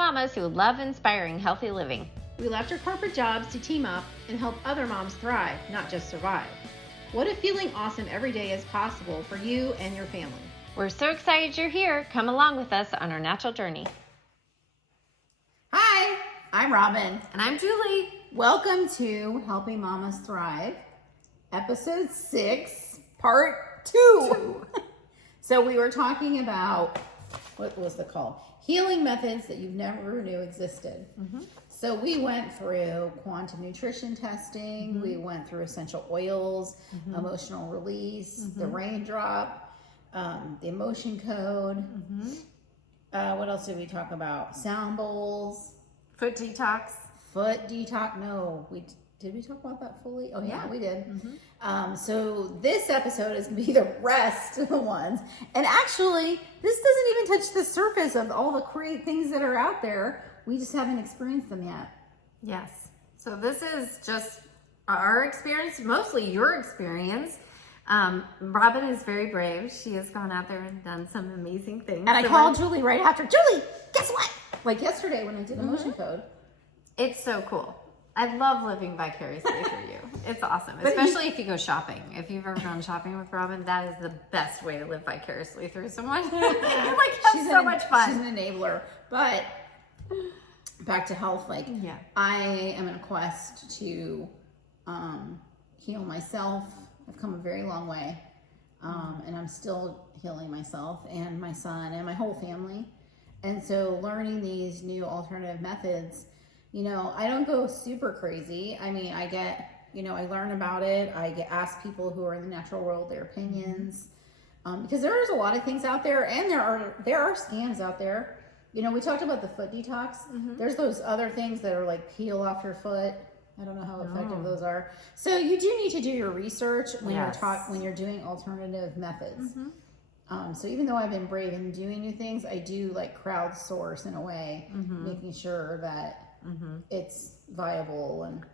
mamas who love inspiring healthy living. We left our corporate jobs to team up and help other moms thrive, not just survive. What if feeling awesome every day is possible for you and your family? We're so excited you're here. Come along with us on our natural journey. Hi, I'm Robyn. And I'm Julie. Welcome to Helping Mommas Thrive, episode 6, part 2. So we were talking about, what was the call? Healing methods that you never knew existed. Mm-hmm. So we went through quantum nutrition testing, mm-hmm. we went through essential oils, mm-hmm. emotional release, mm-hmm. the raindrop, the emotion code. Mm-hmm. What else did we talk about? Sound bowls. Foot detox. No, did we talk about that fully? Oh yeah, we did. Mm-hmm. So this episode is going to be the rest of the ones. And actually, this doesn't even touch the surface of all the great things that are out there. We just haven't experienced them yet. Yes. So this is just our experience, mostly your experience. Robyn is very brave. She has gone out there and done some amazing things. And I called Julie right after. Julie, guess what? Like yesterday when I did emotion code. It's so cool. I love living vicariously through you. It's awesome, especially if you go shopping. If you've ever gone shopping with Robyn, that is the best way to live vicariously through someone. She's so much fun. She's an enabler. But back to health, I am in a quest to heal myself. I've come a very long way, and I'm still healing myself and my son and my whole family. And so learning these new alternative methods, I don't go super crazy. I mean, I learn about it. I ask people who are in the natural world their opinions, because there's a lot of things out there, and there are scams out there. We talked about the foot detox. Mm-hmm. There's those other things that are like peel off your foot. I don't know how effective those are. So you do need to do your research when you're doing alternative methods. Mm-hmm. So even though I've been brave in doing new things, I do like crowdsource in a way, mm-hmm. making sure that mm-hmm. it's viable. And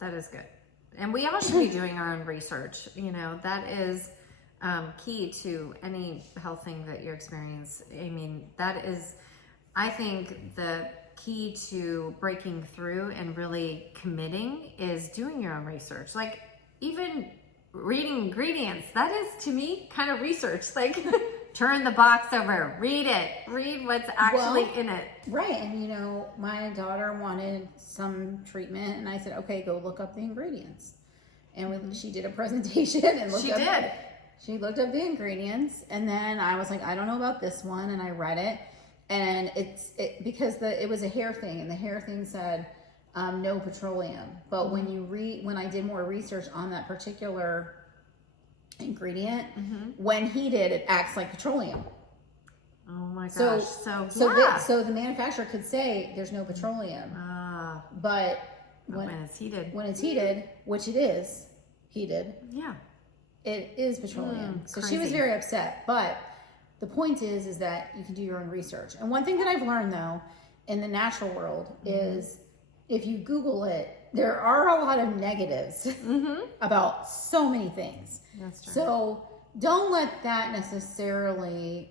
that is good. And we all should be doing our own research. That is key to any health thing that you experience. I mean, that is, I think, the key to breaking through and really committing is doing your own research. Like even reading ingredients, that is to me kind of research. Like turn the box over, read what's actually in it. Right. And my daughter wanted some treatment and I said, okay, go look up the ingredients. And she did a presentation and she looked up the ingredients, and then I was like, I don't know about this one, and I read it. And because it was a hair thing, and the hair thing said no petroleum. But mm-hmm. when I did more research on that particular ingredient, mm-hmm. when heated, it acts like petroleum. Oh my gosh! So the manufacturer could say there's no petroleum, but when it's heated, which it is heated, it is petroleum. So crazy. She was very upset, but. The point is that you can do your own research. And one thing that I've learned, though, in the natural world mm-hmm. is if you Google it, there are a lot of negatives mm-hmm. about so many things. That's true. So don't let that necessarily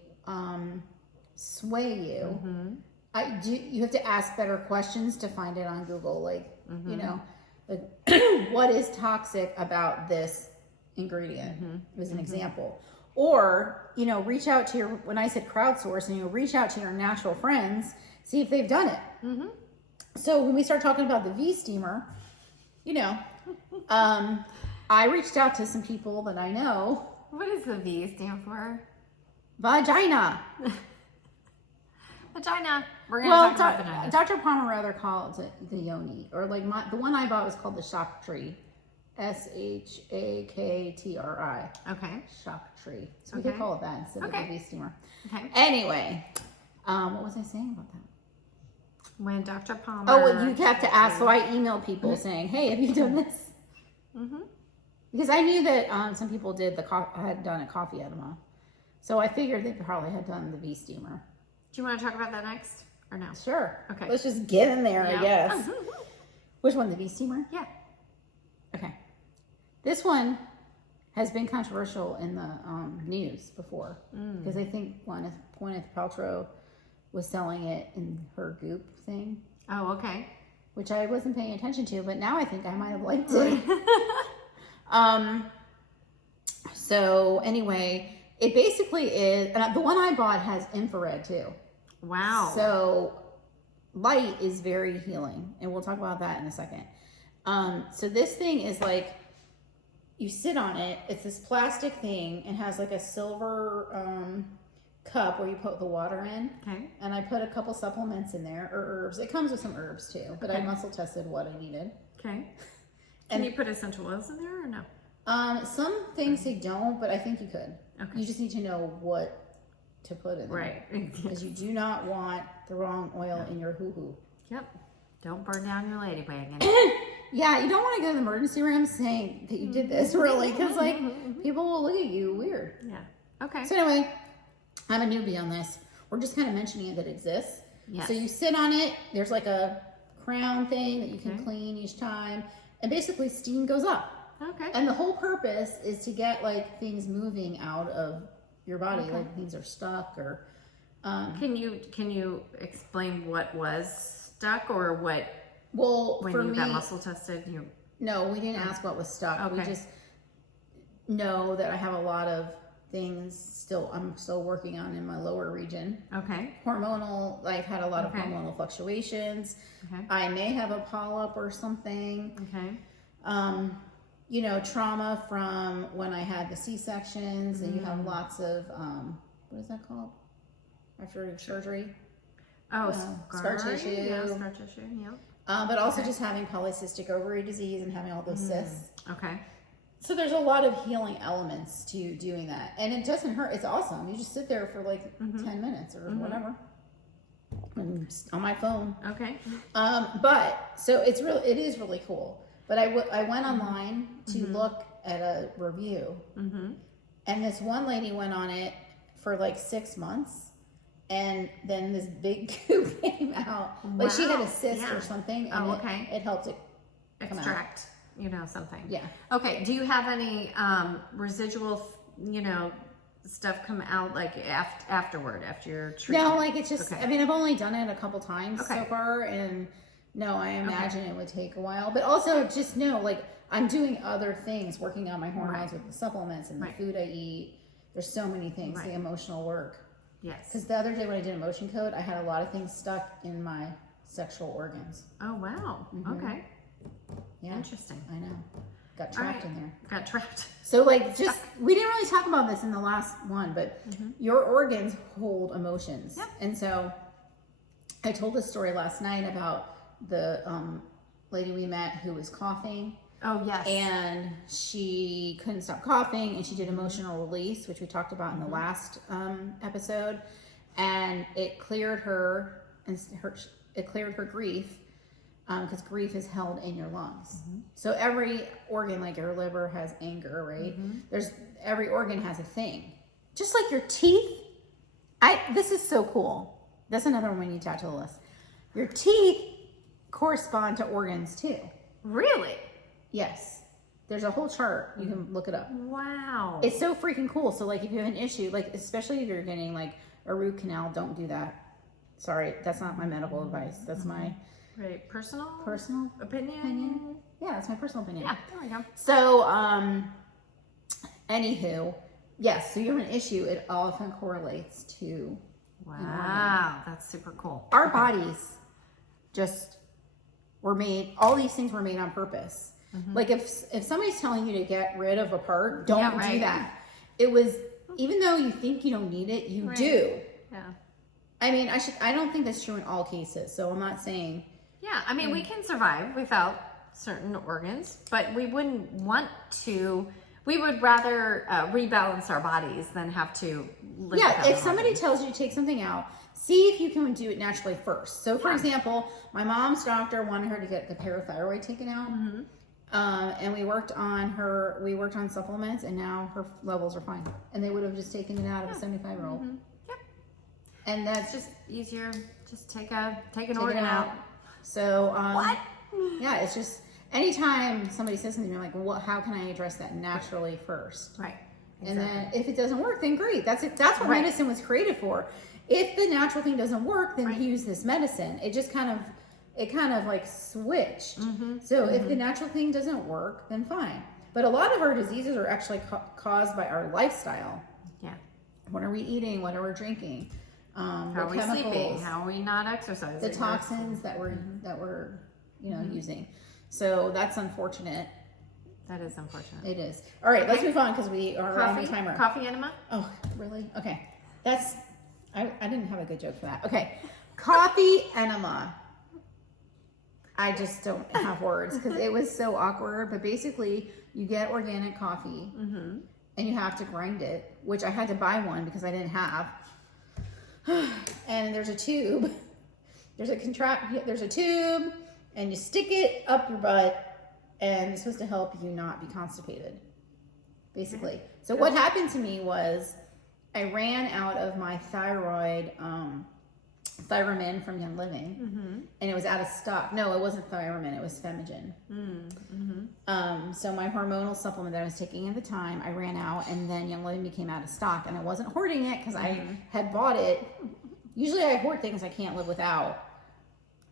sway you. Mm-hmm. You have to ask better questions to find it on Google. Like, mm-hmm. What is toxic about this ingredient mm-hmm. as an mm-hmm. example. Or, reach out to when I said crowdsourcing, reach out to your natural friends, see if they've done it. Mm-hmm. So when we start talking about the V steamer, I reached out to some people that I know. What does the V stand for? Vagina. Vagina. We're going to talk about vagina. Dr. Palmer rather calls it the yoni. Or like the one I bought was called the shock tree. SHAKTRI. Okay. Shock tree. So we could call it that instead of the V steamer. Okay. Anyway, what was I saying about that? When Dr. Palmer. Oh, well, you have to ask. So I emailed people saying, "Hey, have you done this?" Mm-hmm. Because I knew that some people had done a coffee enema, so I figured they probably had done the V steamer. Do you want to talk about that next or no? Sure. Okay. Let's just get in there, I guess. Which one, the V steamer? Yeah. Okay. This one has been controversial in the news before because I think Gwyneth Paltrow was selling it in her Goop thing. Oh, okay. Which I wasn't paying attention to, but now I think I might have liked it. So anyway, it basically is, and the one I bought has infrared too. Wow. So light is very healing, and we'll talk about that in a second. So this thing is like, you sit on it, it's this plastic thing, and has like a silver cup where you put the water in. Okay. And I put a couple supplements in there, or herbs. It comes with some herbs too, but I muscle tested what I needed. Okay. Can you put essential oils in there or no? Some things they don't, but I think you could. Okay. You just need to know what to put in there. Right. Because you do not want the wrong oil in your hoo-hoo. Yep. Don't burn down your lady wagon. Yeah, you don't want to go to the emergency room saying that you did this, really, because like people will look at you weird. Yeah. Okay. So anyway, I'm a newbie on this. We're just kind of mentioning it that it exists. Yes. So you sit on it. There's like a crown thing that you can clean each time, and basically steam goes up. Okay. And the whole purpose is to get like things moving out of your body, like things are stuck or. Can you explain what was stuck or what? Well, when for you me, got muscle tested, no, we didn't ask what was stuck. Okay. We just know that I have a lot of things I'm still working on in my lower region. Okay. Hormonal, like had a lot of hormonal fluctuations. Okay. I may have a polyp or something. Okay. You know, trauma from when I had the C-sections, and you have lots of, what is that called? After surgery? Oh, scar tissue. Yeah, scar tissue, yeah. But also just having polycystic ovary disease and having all those cysts. Okay. So there's a lot of healing elements to doing that. And it doesn't hurt. It's awesome. You just sit there for like 10 minutes or whatever. And on my phone. Okay. But so it is really cool. But I went online to look at a review. And this one lady went on it for like 6 months. And then this big goop came out. Like she had a cyst or something. And it helped it come extract, something. Yeah. Okay. Do you have any residual, stuff come out like afterward, after your treatment? No, like it's just, I mean, I've only done it a couple times so far. And no, I imagine it would take a while. But also just know, like, I'm doing other things, working on my hormones with the supplements and the food I eat. There's so many things, the emotional work. Yes. Because the other day when I did emotion code, I had a lot of things stuck in my sexual organs. Oh, wow. Okay. Yeah. Interesting. I know. Got trapped in there. Got trapped. So like we didn't really talk about this in the last one, but your organs hold emotions. Yeah. And so I told this story last night about the lady we met who was coughing. Oh, yes. And she couldn't stop coughing, and she did emotional release, which we talked about in the last episode. And it cleared her, and it cleared her grief, because grief is held in your lungs. So every organ, like your liver, has anger, right? Every organ has a thing. Just like your teeth. This is so cool. That's another one we need to add to the list. Your teeth correspond to organs too. Really? Yes. There's a whole chart. You can look it up. Wow. It's so freaking cool. So like if you have an issue, like especially if you're getting like a root canal, don't do that. Sorry, that's not my medical advice. That's my personal opinion. Yeah, that's my personal opinion. Yeah, there we go. So anywho, yes, so you have an issue, it often correlates to wow, that's super cool. Our bodies just were made, all these things were made on purpose. Like if somebody's telling you to get rid of a part, don't do that. It was, even though you think you don't need it, you do. Yeah. I mean, I don't think that's true in all cases. So I'm not saying. Yeah, I mean, we can survive without certain organs, but we wouldn't want to. We would rather rebalance our bodies than have to live without if somebody tells you to take something out, see if you can do it naturally first. So for example, my mom's doctor wanted her to get the parathyroid taken out. And we worked on supplements, and now her levels are fine. And they would have just taken it out of a 75-year-old. Yep. And that's just easier. Just take an organ out. So what? Yeah, it's just anytime somebody says something, you're like, well, how can I address that naturally first? Right. And then if it doesn't work, then great. That's it. That's what medicine was created for. if the natural thing doesn't work, then use this medicine. It just kind of like switched. So if the natural thing doesn't work, then fine. But a lot of our diseases are actually caused by our lifestyle. Yeah. What are we eating? What are we drinking? How are we sleeping? How are we not exercising? The toxins that we're using. So that's unfortunate. That is unfortunate. It is. All right, let's move on because we are on the timer. Coffee enema? Oh, really? Okay. I didn't have a good joke for that. Okay. Coffee enema. I just don't have words because it was so awkward. But basically, you get organic coffee and you have to grind it, which I had to buy one because I didn't have. And there's a tube. There's a tube, and you stick it up your butt, and it's supposed to help you not be constipated, basically. So what happened to me was I ran out of my Theramin from Young Living, and it was out of stock. No, it wasn't Theramin, it was Femigen. So my hormonal supplement that I was taking at the time, I ran out, and then Young Living became out of stock, and I wasn't hoarding it because I had bought it. Usually I hoard things I can't live without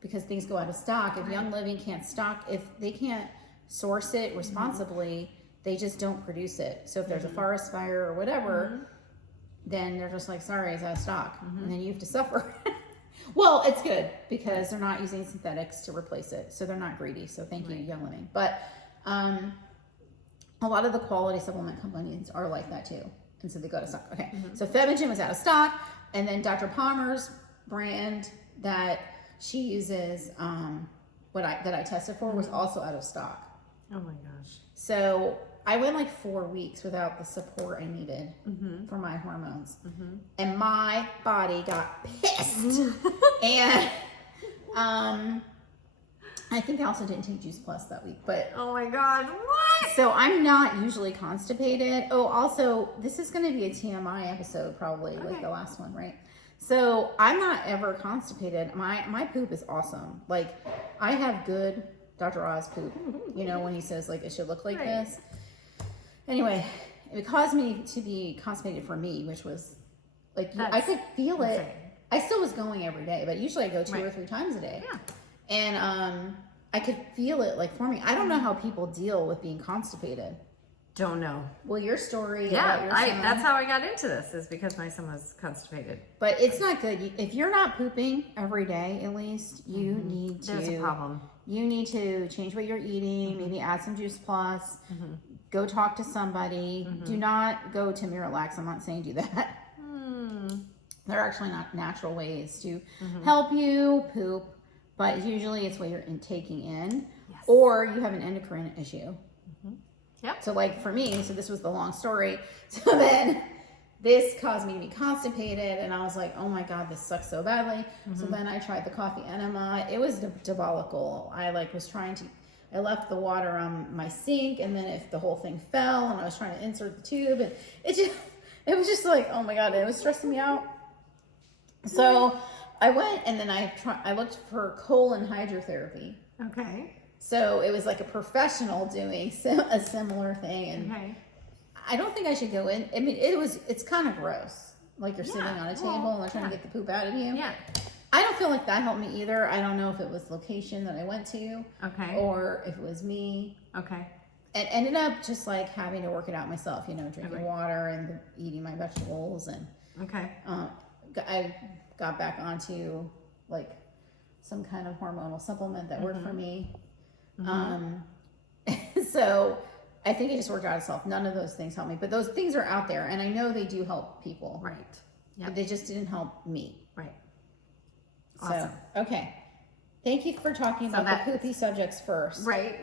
because things go out of stock. If Young Living can't stock, if they can't source it responsibly, they just don't produce it. So if there's a forest fire or whatever, then they're just like, sorry, it's out of stock. And then you have to suffer. Well, it's good because they're not using synthetics to replace it. So they're not greedy. So thank you, Young Living. But a lot of the quality supplement companies are like that too. And so they go out of stock. Okay. So Femigen was out of stock. And then Dr. Palmer's brand that she uses, that I tested for was also out of stock. Oh my gosh. So I went like 4 weeks without the support I needed for my hormones. And my body got pissed. And I think I also didn't take Juice Plus that week. But oh my God, what? So I'm not usually constipated. Oh, also, this is going to be a TMI episode probably, like the last one, right? So I'm not ever constipated. My poop is awesome. Like, I have good Dr. Oz poop, you know, when he says like it should look like this. Anyway, it caused me to be constipated for me, which was like, I could feel it. I still was going every day, but usually I go 2 or 3 times a day. Yeah. And I could feel it like forming. I don't know how people deal with being constipated. Don't know. Well, your story about your son. That's how I got into this, is because my son was constipated. But it's not good. If you're not pooping every day, at least, you need to. There's a problem. You need to change what you're eating, maybe add some Juice Plus, go talk to somebody. Do not go to Miralax. I'm not saying do that. There are actually not natural ways to help you poop, but usually it's what you're taking in, or you have an endocrine issue. Yep. So like for me, so this was the long story. So then this caused me to be constipated, and I was like, oh my God, this sucks so badly. So then I tried the coffee enema. It was diabolical. I I left the water on my sink, and then if the whole thing fell, and I was trying to insert the tube, and it was just like, oh my God, it was stressing me out. So I went, and then I looked for colon hydrotherapy. Okay. So it was like a professional doing a similar thing, and I don't think I should go in. I mean, it's kind of gross. Like you're sitting on a table and they're trying to get the poop out of you. Yeah. I don't feel like that helped me either. I don't know if it was location that I went to. Okay. Or if it was me. Okay. And ended up just like having to work it out myself, you know, drinking water and eating my vegetables, and I got back onto like some kind of hormonal supplement that worked for me. So I think it just worked out itself. None of those things helped me, but those things are out there, and I know they do help people. Right. Yeah. They just didn't help me. Right. Awesome. So, okay. Thank you for talking about the poopy subjects first. Right.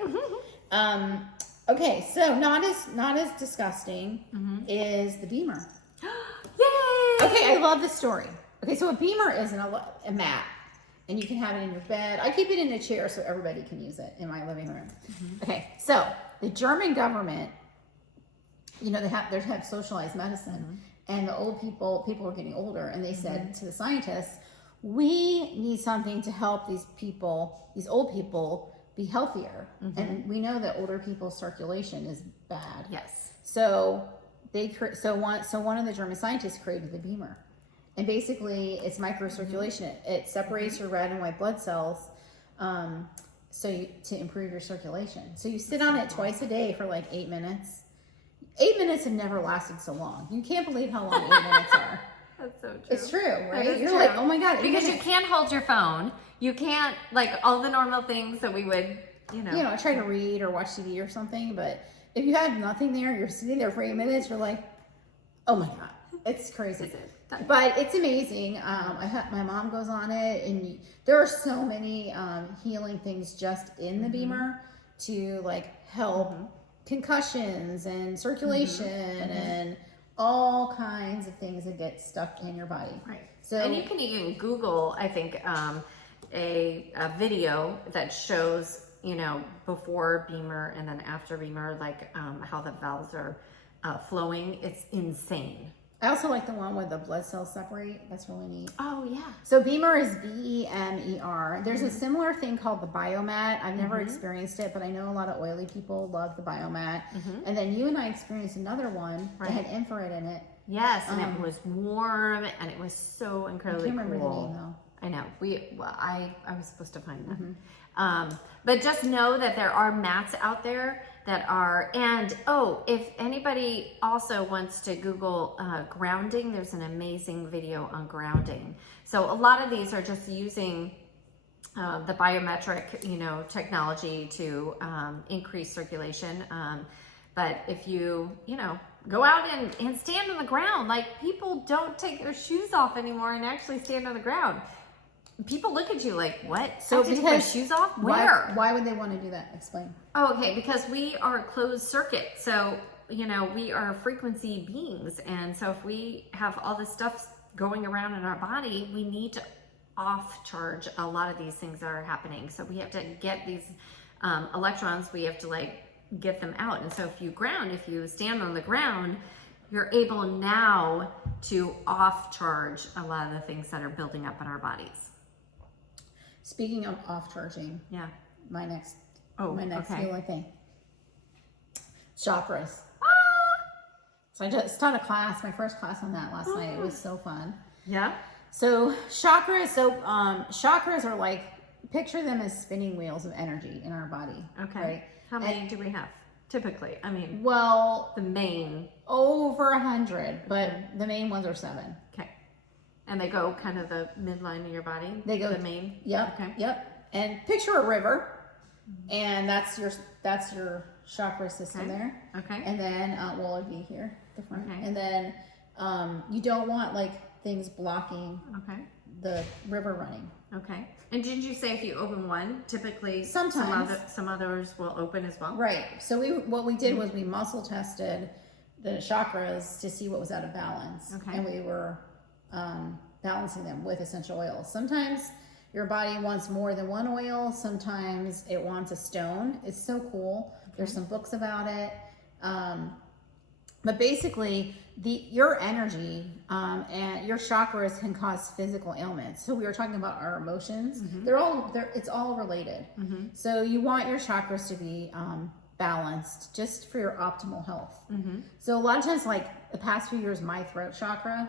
Okay. So not as disgusting is the Beamer. Yay! Okay. I love this story. Okay. So a Beamer is a mat. And you can have it in your bed. I keep it in a chair so everybody can use it in my living room. Okay, so the German government, you know, they have socialized medicine, and the old people are getting older, and they said to the scientists, we need something to help these old people be healthier. And we know that older people's circulation is bad. Yes. So one of the German scientists created the Beamer. And basically it's microcirculation. It separates your red and white blood cells to improve your circulation. So you sit on it twice a day for like 8 minutes. 8 minutes have never lasted so long. You can't believe how long 8 minutes are. That's so true. It's true, right? You're true. like, oh my God. Because you can't hold your phone. You can't, like, all the normal things that we would, try to read or watch TV or something. But if you have nothing there, you're sitting there for 8 minutes, you're like, oh my God. It's crazy. But it's amazing. My mom goes on it, and there are so many healing things just in the Beamer to like help concussions and circulation and all kinds of things that get stuck in your body. Right. So, and you can even Google, I think, a video that shows, before Beamer and then after Beamer, like how the valves are flowing. It's insane. I also like the one where the blood cells separate. That's really neat. Oh, yeah. So Beamer is BEMER. There's a similar thing called the Biomat. I've never experienced it, but I know a lot of oily people love the Biomat. And then you and I experienced another one that had infrared in it. Yes, and it was warm, and it was so incredibly cool. I can't remember the name, though. I know. I was supposed to find that. But just know that there are mats out there that are, and if anybody also wants to Google grounding, there's an amazing video on grounding. So a lot of these are just using the biometric, technology to increase circulation. But if you, go out and stand on the ground, like people don't take their shoes off anymore and actually stand on the ground. People look at you like, what? So take my shoes off? Where? Why would they want to do that? Explain. Oh, okay. Because we are closed circuit. So, we are frequency beings. And so if we have all this stuff going around in our body, we need to off charge a lot of these things that are happening. So we have to get these electrons, we have to get them out. And so if you stand on the ground, you're able now to off charge a lot of the things that are building up in our bodies. Speaking of off charging, my next healing thing, chakras. So I just taught a class, my first class on that last night. It was so fun. Yeah. So chakras. Chakras are like, picture them as spinning wheels of energy in our body. Okay. Right? How many do we have typically? I mean, the main over 100, but the main ones are 7. Okay. And they go kind of the midline of your body? They go the main? Yep. Okay. Yep. And picture a river, and that's your chakra system there. Okay. And then, it'd be here, the front. Okay. And then, you don't want things blocking the river running. Okay. And did you say if you open one, typically sometimes some others will open as well? Right. So what we did was we muscle tested the chakras to see what was out of balance. Okay. And we were balancing them with essential oils. Sometimes your body wants more than one oil. Sometimes it wants a stone. It's so cool. There's some books about it. But basically, your energy and your chakras can cause physical ailments. So we were talking about our emotions. It's all related. So you want your chakras to be balanced just for your optimal health. So a lot of times, the past few years, my throat chakra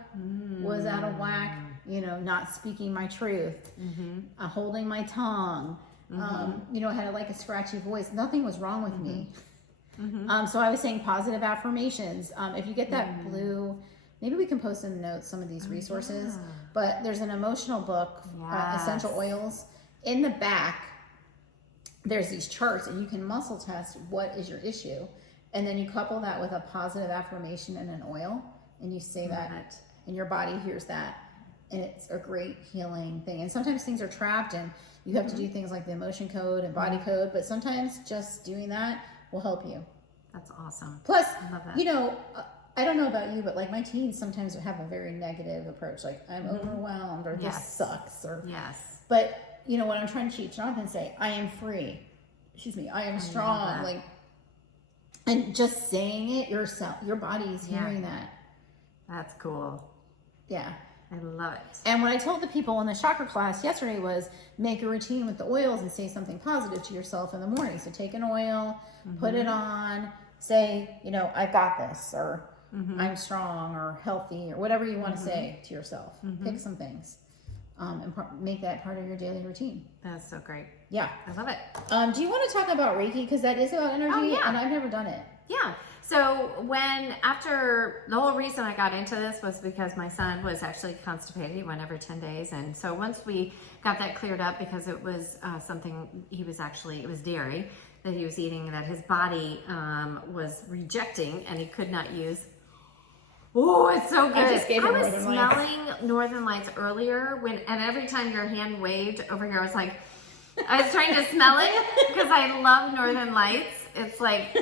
was out of whack, not speaking my truth, holding my tongue, I had a scratchy voice. Nothing was wrong with me. So I was saying positive affirmations. If you get that blue, maybe we can post in the notes some of these resources, but there's an emotional book, Essential Oils. In the back, there's these charts, and you can muscle test what is your issue. And then you couple that with a positive affirmation and an oil, and you say that, and your body hears that. And it's a great healing thing. And sometimes things are trapped, and you have to do things like the emotion code and body code, but sometimes just doing that will help you. That's awesome. Plus, I love that. I don't know about you, but my teens sometimes have a very negative approach. I'm overwhelmed, or this sucks, or But what I'm trying to teach Jonathan and say, I am free. I am strong. And just saying it yourself, your body's hearing that. That's cool. Yeah. I love it. And what I told the people in the chakra class yesterday was make a routine with the oils and say something positive to yourself in the morning. So take an oil, put it on, say, I've got this, or I'm strong or healthy or whatever you want to say to yourself. Pick some things and make that part of your daily routine. That's so great. Yeah. I love it. Do you want to talk about Reiki? Because that is about energy, and I've never done it. Yeah. So after the whole reason I got into this was because my son was actually constipated. He went every 10 days. And so once we got that cleared up, because it was something it was dairy that he was eating that his body was rejecting and he could not use. Oh, it's so good. I just gave him was Northern Lights. smelling Northern Lights earlier and every time your hand waved over here, I was like, I was trying to smell it because I love Northern Lights. It's like,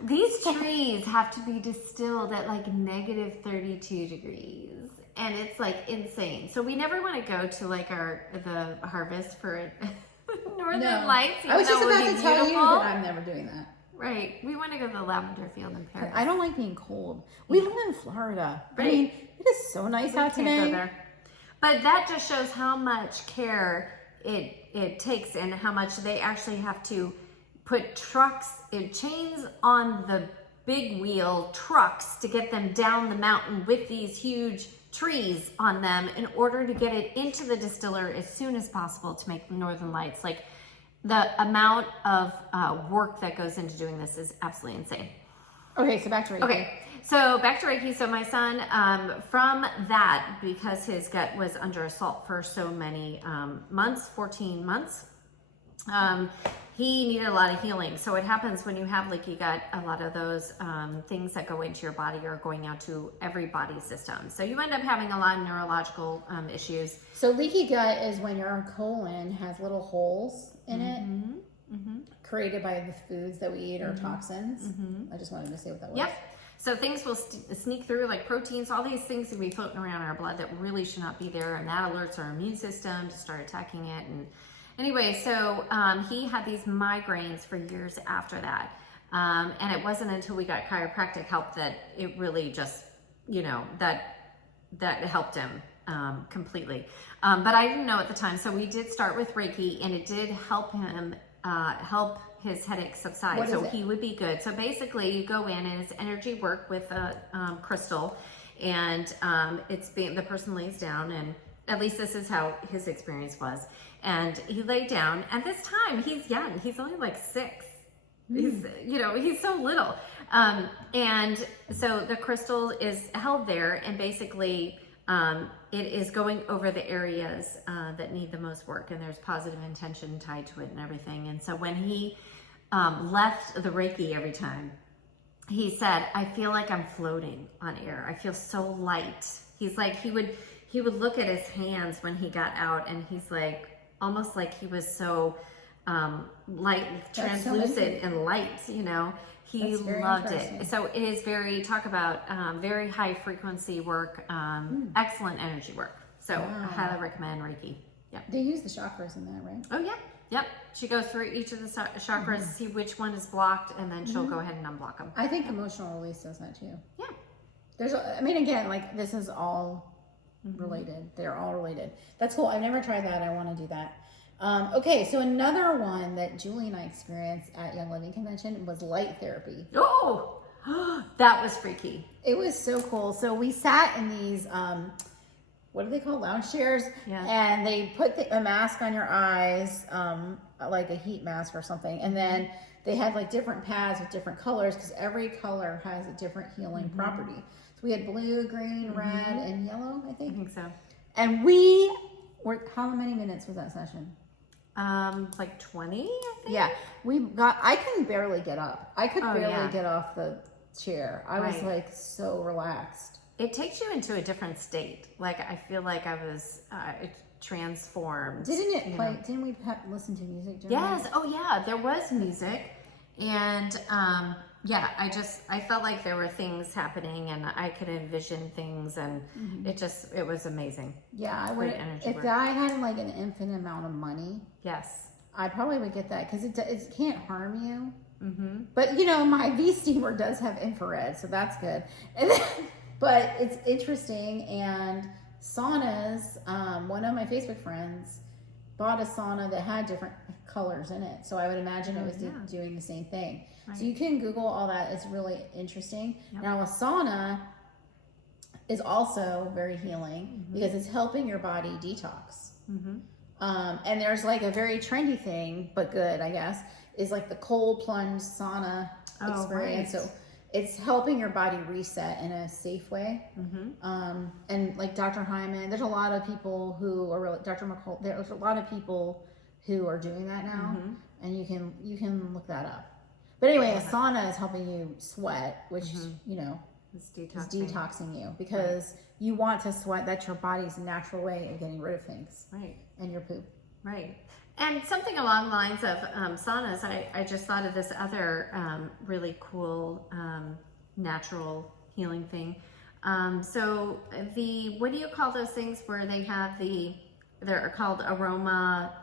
these trees have to be distilled at like negative 32 degrees. And it's like insane. So we never want to go to like the harvest for Northern Lights. I was just about to tell you that I'm never doing that. Right. We want to go to the lavender field in Paris. I don't like being cold. We live in Florida. Right. I mean, it is so nice out today. Go there. But that just shows how much care it takes and how much they actually have to put chains on the big wheel trucks to get them down the mountain with these huge trees on them in order to get it into the distiller as soon as possible to make the Northern Lights. Like the amount of work that goes into doing this is absolutely insane. Okay, so back to Reiki. Okay, so back to Reiki. So my son, from that, because his gut was under assault for so many months, 14 months, he needed a lot of healing. So what happens when you have leaky gut, a lot of those things that go into your body are going out to every body system. So you end up having a lot of neurological issues. So leaky gut is when your colon has little holes in it, created by the foods that we eat or toxins. I just wanted to say what that was. Yep. So things will sneak through, like proteins, all these things that be floating around in our blood that really should not be there, and that alerts our immune system to start attacking it. And anyway, so he had these migraines for years after that. And it wasn't until we got chiropractic help that it really just, that helped him completely. But I didn't know at the time. So we did start with Reiki, and it did help him, help his headache subside. So he would be good. So basically you go in and it's energy work with a crystal, and the person lays down, and at least this is how his experience was. And he laid down. At this time, he's young. He's only like 6. He's so little. And so the crystal is held there, and basically it is going over the areas that need the most work, and there's positive intention tied to it and everything. And so when he left the Reiki every time, he said, I feel like I'm floating on air. I feel so light. He's like, he would look at his hands when he got out, and he's like, almost like he was so light, translucent and light, He loved it. So it is talk about very high frequency work, excellent energy work. So I highly recommend Reiki. Yeah. They use the chakras in that, right? Oh yeah. Yep. She goes through each of the chakras, see which one is blocked, and then she'll go ahead and unblock them. I think emotional release does that too. Yeah. Again, like this is all related. They're all related. That's cool. I've never tried that. I want to do that. Okay, so another one that Julie and I experienced at Young Living Convention was light therapy. Oh, that was freaky. It was so cool. So we sat in these, what do they call, lounge chairs? Yeah. And they put a mask on your eyes, like a heat mask or something. And then they had like different pads with different colors, because every color has a different healing property. So we had blue, green, red, and yellow, I think. So. And we were, how many minutes was that session? Like 20, I think. Yeah, I couldn't barely get up. I could barely get off the chair. I was like so relaxed. It takes you into a different state. Like I feel like I was transformed. Didn't it play? Didn't we listen to music during Yes. Oh yeah, there was music. And I felt like there were things happening, and I could envision things, and it was amazing. Yeah, I would. If I had like an infinite amount of money, yes, I probably would get that, because it can't harm you. But my V steamer does have infrared, so that's good. But it's interesting, and saunas. One of my Facebook friends bought a sauna that had different colors in it. So I would imagine it was doing the same thing. Right. So you can Google all that. It's really interesting. Yep. Now a sauna is also very healing because it's helping your body detox. And there's like a very trendy thing, but good, I guess, is like the cold plunge sauna experience. Right. So it's helping your body reset in a safe way. And like Dr. Hyman, there's a lot of people who are really, Dr. McCall, there's a lot of people who are doing that now, and you can look that up. But anyway, a sauna is helping you sweat, which you know is detoxing you, because you want to sweat. That's your body's natural way of getting rid of things, and your poop. And something along the lines of saunas, I just thought of this other really cool natural healing thing. So what do you call those things where they have they're called aroma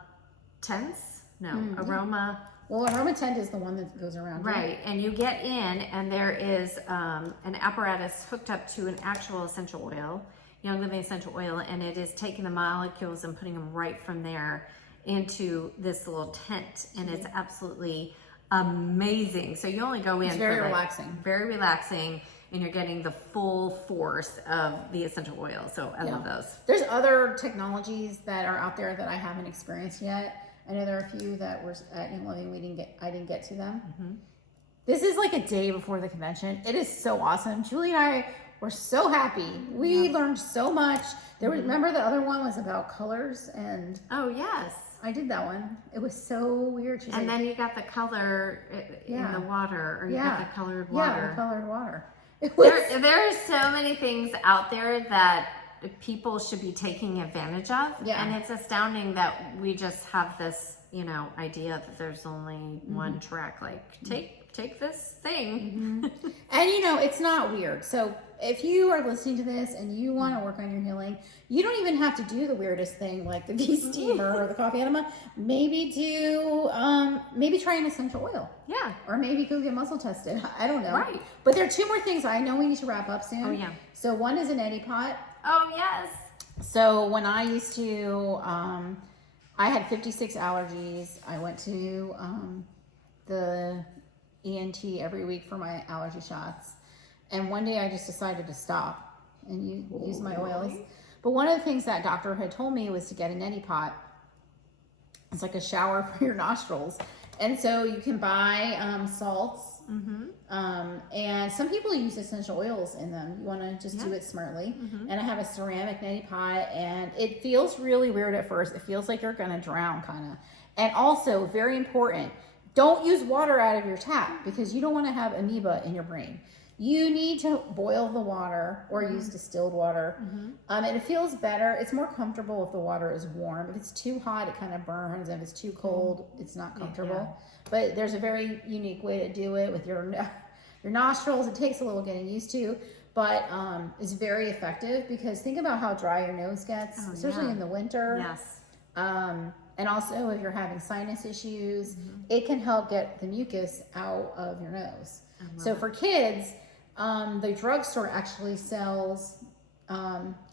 tents? No, aroma. Well, aroma tent is the one that goes around. Right, and you get in and there is an apparatus hooked up to an actual essential oil, Young Living essential oil, and it is taking the molecules and putting them right from there into this little tent, and it's absolutely amazing. So you only go in. It's very relaxing. Very relaxing, and you're getting the full force of the essential oil. So I love those. There's other technologies that are out there that I haven't experienced yet. I know there are a few that were at Young Living. I didn't get to them. This is like a day before the convention. It is so awesome. Julie and I were so happy. We learned so much. There was, remember the other one was about colors and. Oh yes. I did that one. It was so weird. And then you got the color in the water, or you got the colored water. Yeah, the colored water. There are so many things out there that people should be taking advantage of. And it's astounding that we just have this, idea that there's only one track. Like, take this thing. And it's not weird. So if you are listening to this and you want to work on your healing, you don't even have to do the weirdest thing like the V steamer or the coffee enema. Maybe try an essential oil. Yeah. Or maybe go get muscle tested. I don't know. Right. But there are two more things. I know we need to wrap up soon. Oh yeah. So one is an neti pot. Oh yes. So when I used to, I had 56 allergies. I went to the ENT every week for my allergy shots. And one day I just decided to stop and use my oils. But one of the things that doctor had told me was to get a neti pot. It's like a shower for your nostrils. And so you can buy salts. And some people use essential oils in them. You want to just do it smartly. And I have a ceramic neti pot, and it feels really weird at first. It feels like you're going to drown, kind of. And also, very important, don't use water out of your tap, because you don't want to have amoeba in your brain. You need to boil the water or use distilled water. And it feels better. It's more comfortable if the water is warm. If it's too hot, it kind of burns. If it's too cold, it's not comfortable. But there's a very unique way to do it with your nostrils. It takes a little getting used to, but it's very effective, because think about how dry your nose gets, especially in the winter. Yes. And also if you're having sinus issues, it can help get the mucus out of your nose. So for kids, the drugstore actually sells,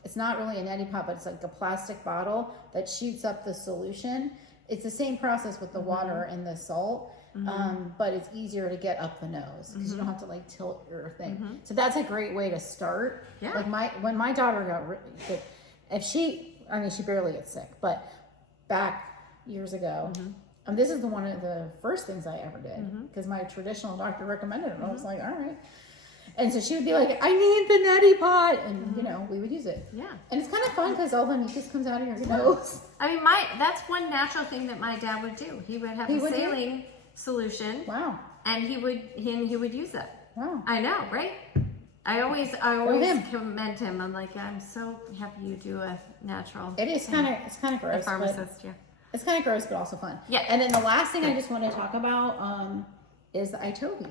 it's not really a neti pot, but it's like a plastic bottle that shoots up the solution. It's the same process with the water and the salt, but it's easier to get up the nose, because you don't have to like tilt your thing. So that's a great way to start. Like when my daughter got sick, she barely gets sick, but back years ago, this is one of the first things I ever did, because my traditional doctor recommended it. And I was like, all right. And so she would be like, I need the neti pot. And, we would use it. Yeah. And it's kind of fun because all the mucus comes out of your nose. I mean, that's one natural thing that my dad would do. He would have a saline solution. Wow. And he would use it. Wow. I know, right? I always commend him. I'm like, I'm so happy you do a natural. It's kind of gross. A pharmacist, It's kind of gross, but also fun. Yeah. And then the last thing I just want to talk about is the Itobi.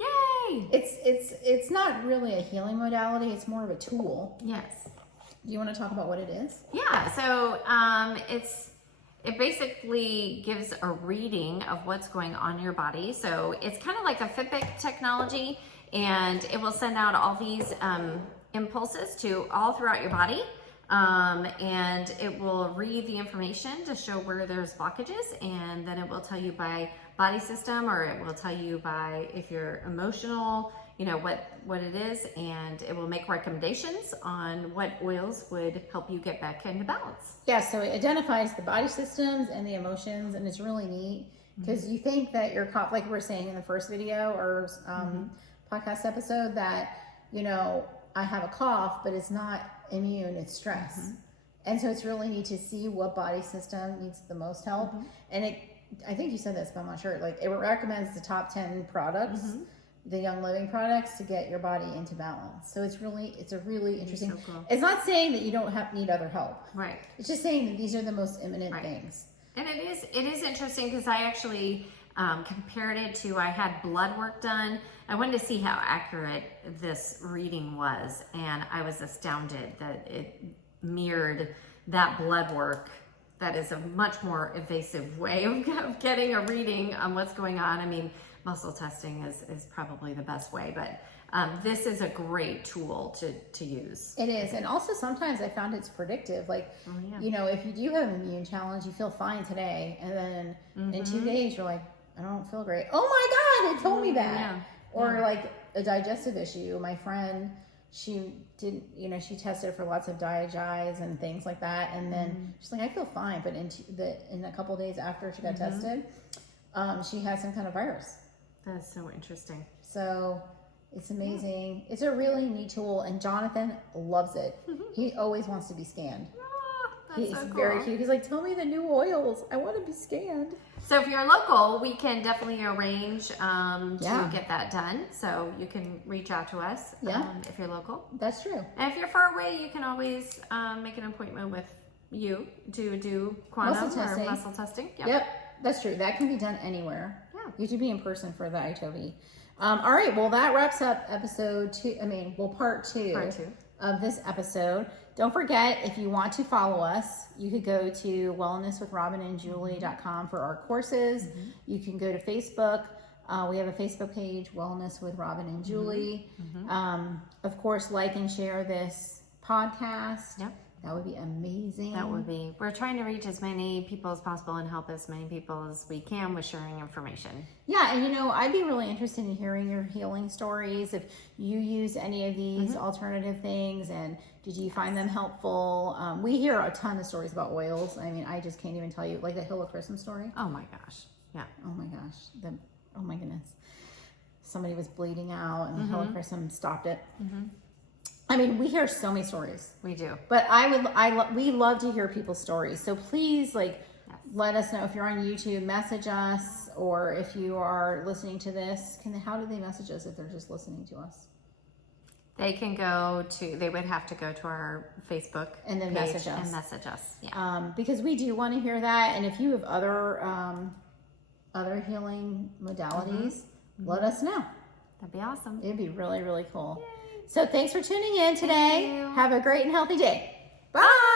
Yay! It's not really a healing modality. It's more of a tool. Yes. Do you want to talk about what it is? Yeah. So it basically gives a reading of what's going on in your body. So it's kind of like a Fitbit technology, and it will send out all these impulses to all throughout your body. and it will read the information to show where there's blockages, and then it will tell you by body system, or it will tell you by if you're emotional, you know, what it is, and it will make recommendations on what oils would help you get back into balance. Yeah, so it identifies the body systems and the emotions, and it's really neat because you think that your cough, like we were saying in the first video or podcast episode, that, you know, I have a cough, but it's not immune, it's stress. And so it's really neat to see what body system needs the most help. And I think you said this, but I'm not sure. Like, it recommends the top 10 products, the Young Living products, to get your body into balance. So it's a really interesting. So cool. It's not saying that you don't need other help. Right. It's just saying that these are the most imminent things. And it is interesting because I actually compared it to, I had blood work done. I wanted to see how accurate this reading was, and I was astounded that it mirrored that blood work. That is a much more invasive way of getting a reading on what's going on. I mean, muscle testing is probably the best way, but this is a great tool to use. It is. And also sometimes I found it's predictive. Like, you know, if you do have an immune challenge, you feel fine today, and then in 2 days you're like, I don't feel great. Oh my God, it told me that. Yeah. Or like a digestive issue. My friend, she did, you know, she tested for lots of diagies and things like that, and then she's like, I feel fine, but in a couple days after she got tested, she had some kind of virus. That's so interesting. So it's amazing. It's a really neat tool, and Jonathan loves it. He always wants to be scanned. He's so cool. very cute. He's like, tell me the new oils. I want to be scanned. So if you're local, we can definitely arrange to get that done. So you can reach out to us if you're local. That's true. And if you're far away, you can always make an appointment with you to do quantum or muscle testing. Yep, that's true. That can be done anywhere. Yeah. You have to be in person for the ITOV. All right, well, that wraps up part two of this episode. Don't forget, if you want to follow us, you could go to wellnesswithrobynandjulie.com for our courses. You can go to Facebook. We have a Facebook page, Wellness with Robyn and Julie. Of course, like and share this podcast. Yep. That would be amazing. That would be. We're trying to reach as many people as possible and help as many people as we can with sharing information. Yeah, and you know, I'd be really interested in hearing your healing stories. If you use any of these alternative things, and did you find them helpful? We hear a ton of stories about oils. I mean, I just can't even tell you, like the Hill of Chrism story. Oh my gosh. Yeah. Oh my gosh. Oh my goodness. Somebody was bleeding out, and the Hill of Chrism stopped it. I mean, we hear so many stories. We do. But we love to hear people's stories. So please, let us know if you're on YouTube, message us, or if you are listening to this, how do they message us if they're just listening to us? They would have to go to our Facebook and then page message us. And message us. Yeah. Because we do want to hear that. And if you have other healing modalities, let us know. That'd be awesome. It'd be really, really cool. Yay. So thanks for tuning in today. Have a great and healthy day. Bye.